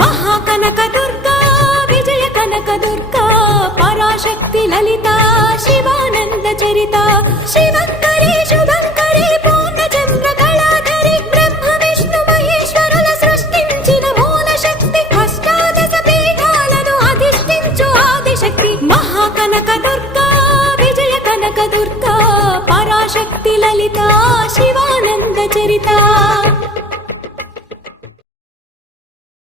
మహాకనక దుర్గా విజయ కనక దుర్గా పరాశక్తి లలిత శివానంద చరిత శివంకరి శుభంకరి పూర్ణచంద్ర కళాధరి బ్రహ్మ విష్ణు మహేశ్వరుల సృష్టించిన మూల శక్తి అష్టాదశ పీఠాలను అధిష్ఠించు ఆదిశక్తి మహాకనక దుర్గా విజయ కనక దుర్గా పరాశక్తి లలిత శివానంద చరిత